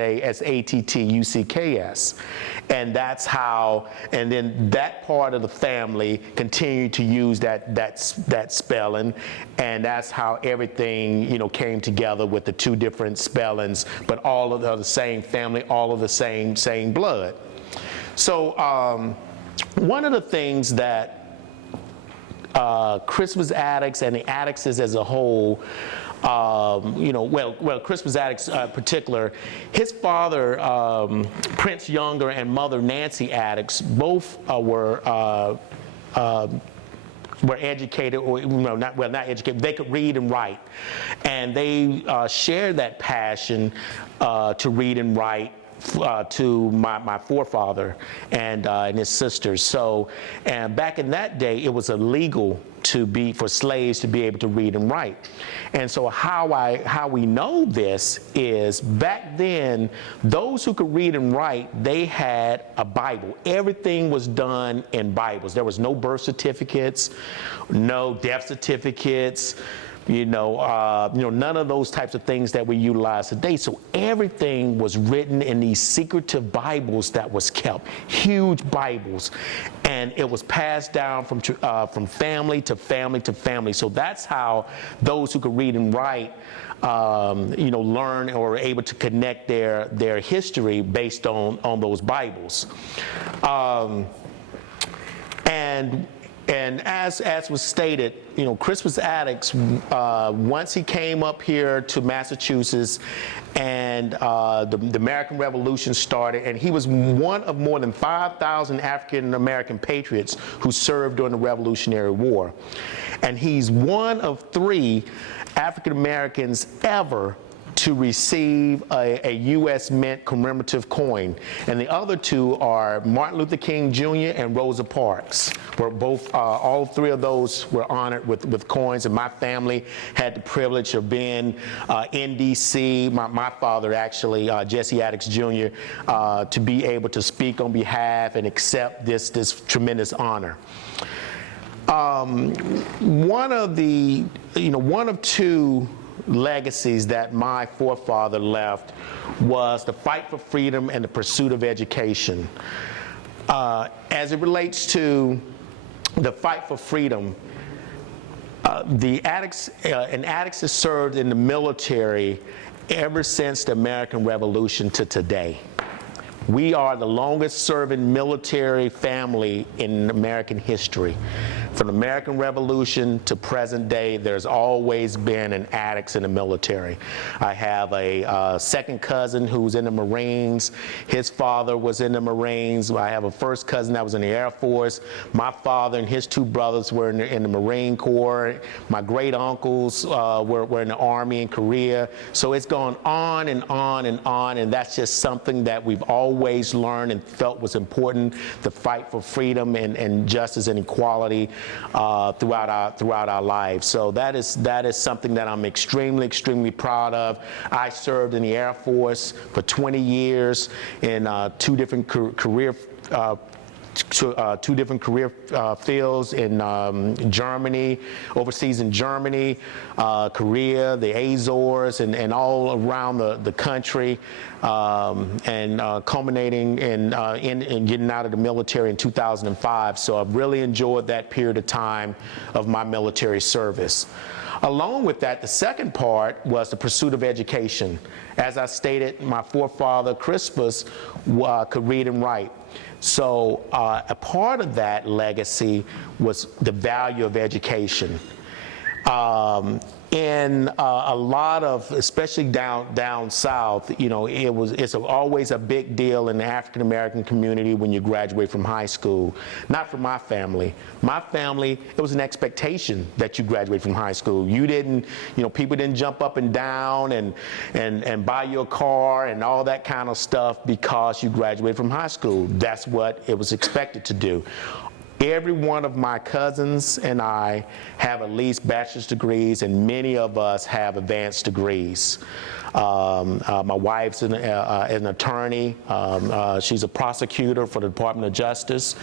as Attucks. And that's how, and then that part of the family continued to use that spelling, and that's how everything, came together with the two different spellings, but all of the same family, all of the same blood. So one of the things that Crispus Attucks and the Attuckses as a whole, Crispus Attucks in particular, his father, Prince Younger, and mother Nancy Attucks, both were educated, or not educated. They could read and write, and they shared that passion to read and write to my forefather and his sisters. So, and back in that day, it was illegal for slaves to be able to read and write. And so how we know this is, back then, those who could read and write, they had a Bible. Everything was done in Bibles. There was no birth certificates, no death certificates, none of those types of things that we utilize today. So everything was written in these secretive Bibles that was kept, huge Bibles, and it was passed down from family to family to family. So that's how those who could read and write, learn or were able to connect their history based on those Bibles. And as was stated, Crispus Attucks, once he came up here to Massachusetts, and the American Revolution started, and he was one of more than 5,000 African American patriots who served during the Revolutionary War. And he's one of 3 African Americans ever to receive a U.S. Mint commemorative coin. And the other 2 are Martin Luther King Jr. and Rosa Parks. All 3 of those were honored with coins, and my family had the privilege of being in D.C. My father, actually, Jesse Attucks Jr., to be able to speak on behalf and accept this tremendous honor. One of 2 legacies that my forefather left was the fight for freedom and the pursuit of education. As it relates to the fight for freedom, the Attucks has served in the military ever since the American Revolution to today. We are the longest serving military family in American history. From the American Revolution to present day, there's always been an Attucks in the military. I have a second cousin who's in the Marines. His father was in the Marines. I have a first cousin that was in the Air Force. My father and his 2 brothers were in the Marine Corps. My great uncles were in the Army in Korea. So it's gone on and on and on, and that's just something that we've always learned and felt was important, the fight for freedom and justice and equality throughout our lives. So that is something that I'm extremely proud of. I served in the Air Force for 20 years in 2 different career fields in Germany, overseas in Germany, Korea, the Azores, and all around the country, and culminating in getting out of the military in 2005. So I've really enjoyed that period of time of my military service. Along with that, the second part was the pursuit of education. As I stated, my forefather, Crispus, could read and write. So a part of that legacy was the value of education. In a lot of, especially down south, it's always a big deal in the African American community when you graduate from high school. Not for my family. My family, it was an expectation that you graduate from high school. You didn't, people didn't jump up and down and buy you a car and all that kind of stuff because you graduated from high school. That's what it was expected to do. Every one of my cousins and I have at least bachelor's degrees, and many of us have advanced degrees. My wife's an attorney. She's a prosecutor for the Department of Justice.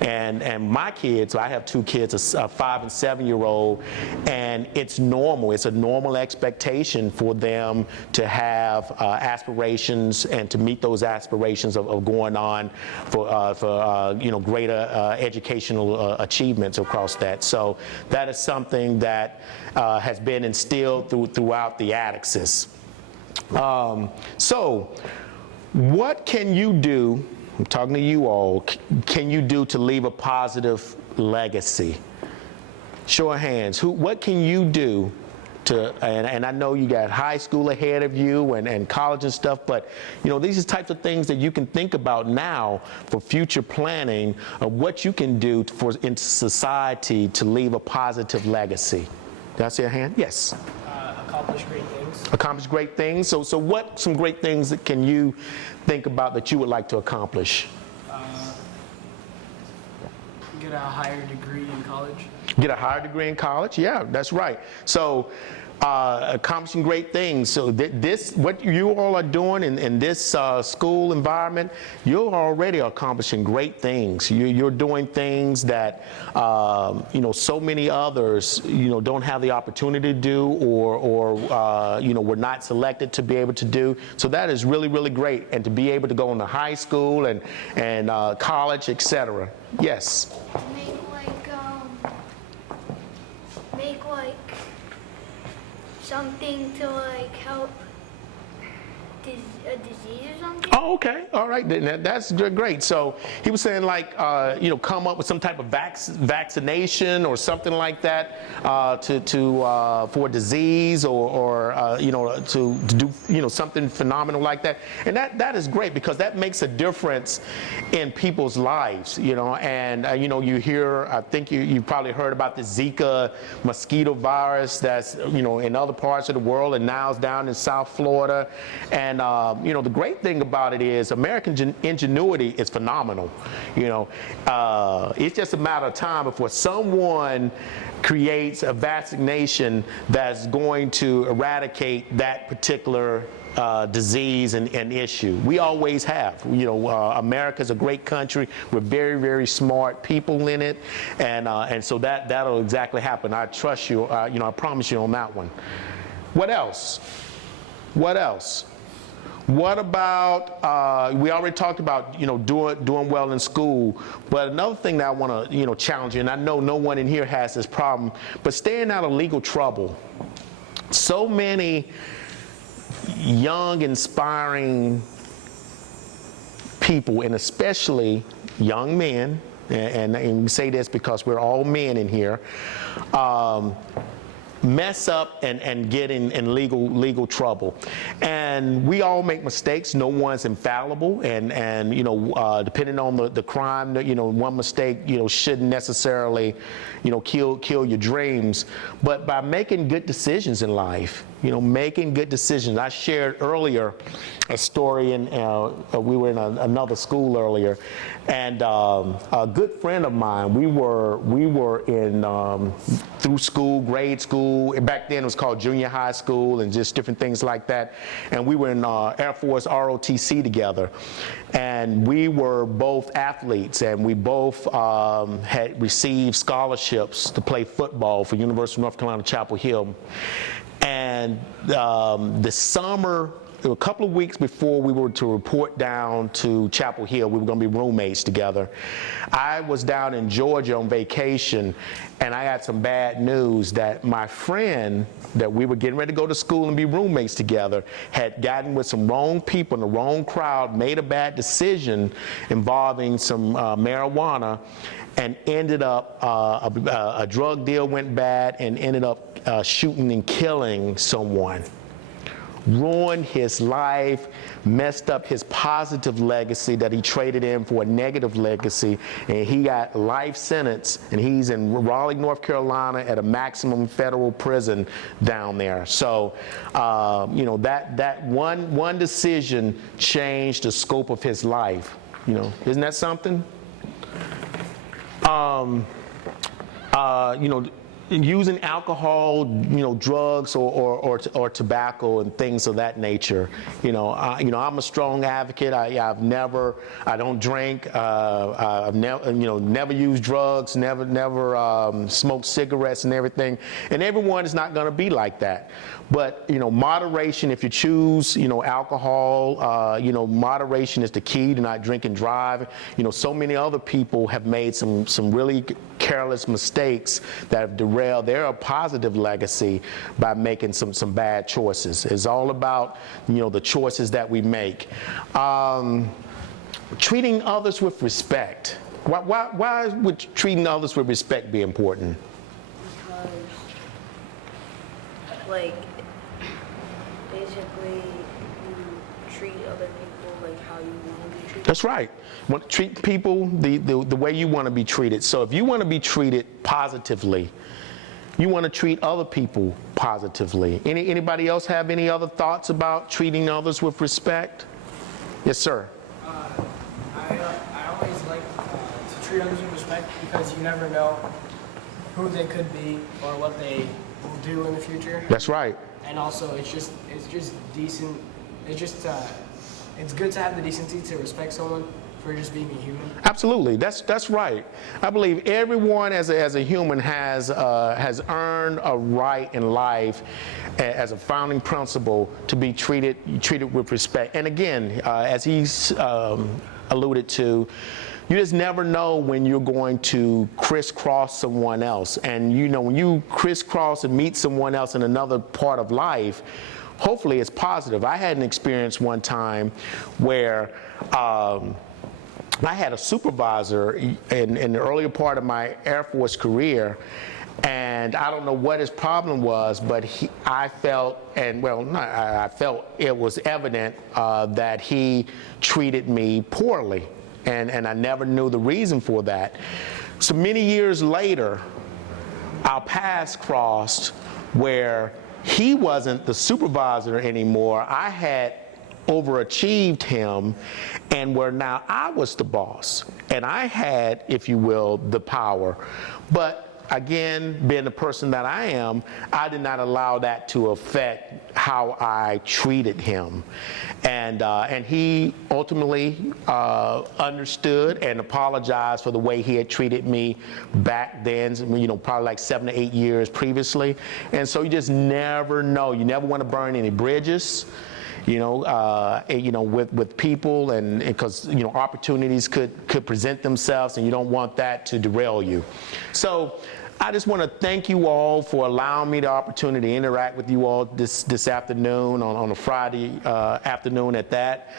And my kids, I have two kids, a 5 and 7-year-old, and it's normal. It's a normal expectation for them to have aspirations and to meet those aspirations of going on for greater educational achievements across that. So that is something that has been instilled throughout the Attucks. So what can you do, I'm talking to you all, can you do to leave a positive legacy? Show of hands. What can you do to, and I know you got high school ahead of you and college and stuff, but these are types of things that you can think about now for future planning of what you can do in society to leave a positive legacy. Did I see a hand? Yes. Accomplish great things. Accomplish great things. So what some great things that can you think about that you would like to accomplish? Get a higher degree in college. Get a higher degree in college? Yeah, that's right. So accomplishing great things. So this, what you all are doing in this school environment, you're already accomplishing great things. You're doing things that so many others don't have the opportunity to do, or were not selected to be able to do. So that is really, really great. And to be able to go into high school and college, etc. Yes. Make something to help a disease or something. Oh, okay. All right. Then that's great. So he was saying come up with some type of vaccination or something like that for a disease or to do something phenomenal like that. And that is great because that makes a difference in people's lives. And you hear, I think you probably heard about the Zika mosquito virus that's in other parts of the world, and now it's down in South Florida. And the great thing about it is American ingenuity is phenomenal. It's just a matter of time before someone creates a vaccination that's going to eradicate that particular disease and issue. We always have. America's a great country with very, very smart people in it, and so that'll exactly happen. I trust you. I promise you on that one. What else? What else? What about, we already talked about, doing well in school, but another thing that I want to, challenge you, and I know no one in here has this problem, but staying out of legal trouble. So many young, inspiring people, and especially young men, and we say this because we're all men in here, mess up and get in legal trouble. And we all make mistakes. No one's infallible. And depending on the crime, one mistake, shouldn't necessarily, kill your dreams. But by making good decisions in life, making good decisions. I shared earlier a story, and we were in another school earlier, and a good friend of mine, we were in through school, grade school. Back then it was called junior high school and just different things like that. And we were in Air Force ROTC together. And we were both athletes, and we both had received scholarships to play football for University of North Carolina, Chapel Hill. And the summer, a couple of weeks before we were to report down to Chapel Hill, we were going to be roommates together. I was down in Georgia on vacation, and I had some bad news that my friend that we were getting ready to go to school and be roommates together had gotten with some wrong people in the wrong crowd, made a bad decision involving some marijuana, and ended up, a drug deal went bad and ended up shooting and killing someone. Ruined his life, messed up his positive legacy that he traded in for a negative legacy, and he got life sentence, and he's in Raleigh, North Carolina at a maximum federal prison down there. So, that one decision changed the scope of his life. Isn't that something? using alcohol, drugs or tobacco and things of that nature. I'm a strong advocate. I don't drink. I've never used drugs, never smoked cigarettes and everything. And everyone is not going to be like that. But moderation. If you choose, alcohol, moderation is the key to not drink and drive. So many other people have made some really careless mistakes that have derailed their positive legacy by making some bad choices. It's all about the choices that we make. Treating others with respect. Why would treating others with respect be important? Because, like, basically, you treat other people like how you want to be treated. That's right. Treat people the way you want to be treated. So if you want to be treated positively, you want to treat other people positively. Anybody else have any other thoughts about treating others with respect? Yes, sir. I always like to treat others with respect because you never know who they could be or what they will do in the future. That's right. And also, it's just decent. It's good to have the decency to respect someone for just being a human. Absolutely, that's right. I believe everyone as a human has earned a right in life as a founding principle to be treated with respect. And again, as he's alluded to, you just never know when you're going to crisscross someone else. And when you crisscross and meet someone else in another part of life, hopefully it's positive. I had an experience one time where I had a supervisor in the earlier part of my Air Force career, and I don't know what his problem was, but I felt it was evident that he treated me poorly, and I never knew the reason for that. So many years later, our paths crossed where he wasn't the supervisor anymore. I had overachieved him, and where now I was the boss, and I had, if you will, the power. But again, being the person that I am, I did not allow that to affect how I treated him. And he ultimately understood and apologized for the way he had treated me back then, probably like 7 to 8 years previously. And so you just never know. You never want to burn any bridges, with people, and because opportunities could present themselves, and you don't want that to derail you. So I just want to thank you all for allowing me the opportunity to interact with you all this afternoon on a Friday afternoon at that.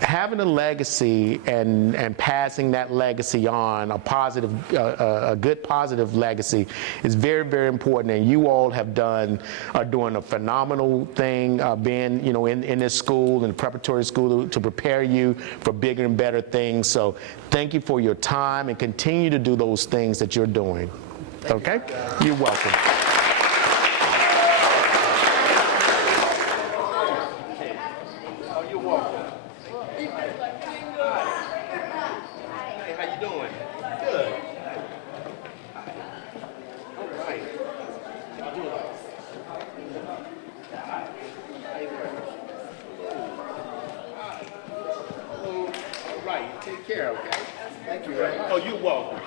Having a legacy and passing that legacy on, a good positive legacy, is very, very important. And you all are doing a phenomenal thing, being in this school, in the preparatory school, to prepare you for bigger and better things. So thank you for your time, and continue to do those things that you're doing. Okay? You're welcome. Take care, okay? Thank you. Oh, you're welcome.